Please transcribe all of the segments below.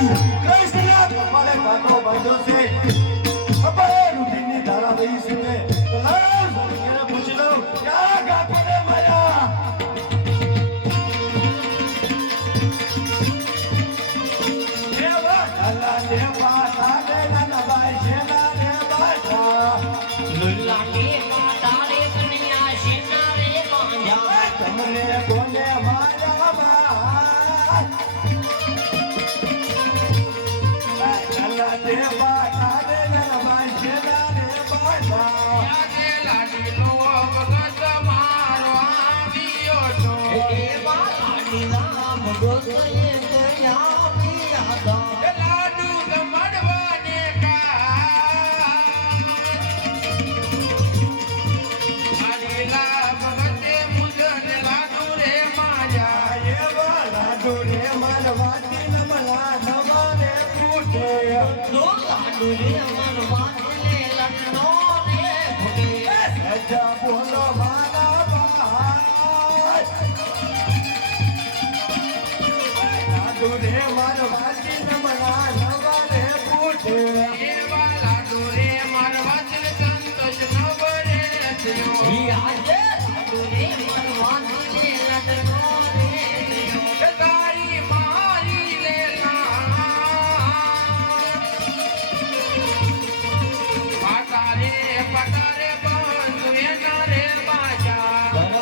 કૃષ્ણ કપાળે કાંટો બાંધ્યો છે ખબર રૂટીની ધારા વહી છે તો લાવ ઘરે પૂછી લઉં ક્યાં ગાકોને માર્યા દેવા ઢાલા દેવા સાને નાના ભાઈ શેના રે બાટા લુલા કે માતા રે કન્યા શેના રે પાંજા તમને કોને માર્યા ભાઈ ઢાલા દેવા સાને નાના ભાઈ શેના રે બાટા એ બાલાડી નામ ગોતયે ગયા પિયાદા લો લાડુ રે અમર વાલે લડનો રે ફૂટે બોલો મારા ભાઈ લાડુ રે મારો વાજી નમલા નવારે પૂછે ઈ આજે લાડુ રે અમર વાલે લડનો રે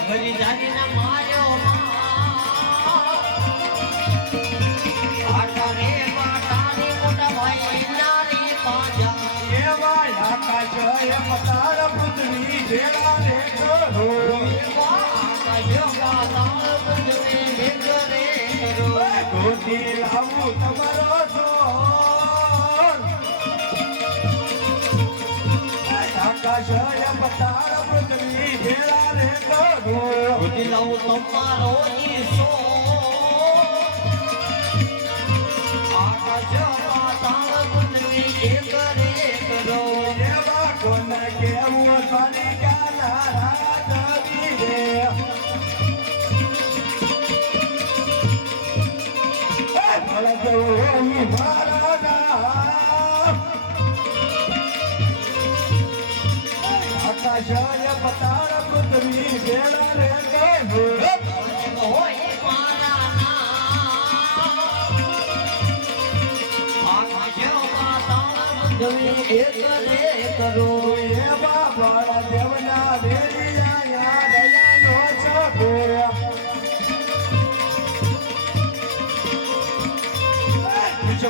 ભરી જાનીને માર્યો આટા રે માતાની મોટા ભાઈ નારી પાંજા એવા આકાશ એ પતાર પૃથ્વી જેલા રે કરો ગોતી લાવું તમારો સોન આકાશ એ પતાર પૃથ્વી જેલા રે કરો તમારો ઈસો આકાશ પાતાળ પૃથ્વી એક રે કરો એવા કોને કેવું સ્વારી ગાના રાજી રે ભલા જવું મારા નામ આકાશ એ પતાર પૃથ્વી જેલા રે કરો હોય મારા નામ આકાશ પાતાળ પૃથ્વી એક રે કરો એવા ભલા દેવના દેરિયા દયાનો છોકરા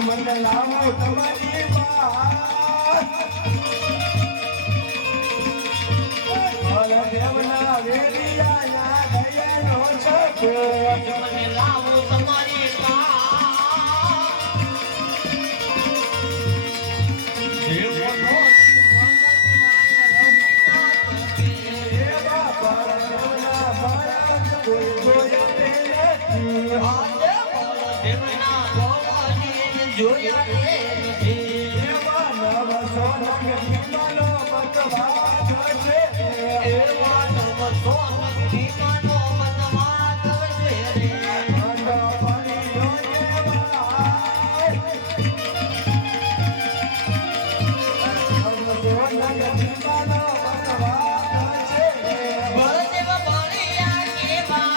મને લાવો તમારી ભલા દેવના દેરિયા દયાનો છોકરા મને લાવો તમારી એવા ભલા દેવના મારા કોઈ જોયા નથી જોયા રે નથી એવા નવ સોનમ વિમાનો મતવાદ છે એવા નવ સોનમ વિમાનો મતવાદ છે રે અંડ પડીયો એવા નવ સોનમ વિમાનો મતવાદ છે બળદેવ બળિયા કેવા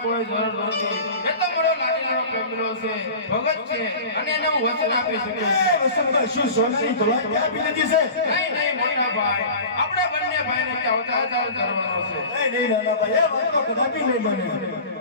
કોઈ જરૂર નથી એ તો મારો લાડીલાનો પ્રેમીલો છે ભગત છે અને એને હું વચન આપી શકું છું વસંતભાઈ શું સોનાની ધોળા આપી દીધી છે નહીં મોટા ભાઈ આપણે બંને ભાઈને કે અવતાર કરવાનો છે નહીં નાના ભાઈ એ વાત તો કદાપી નહીં બને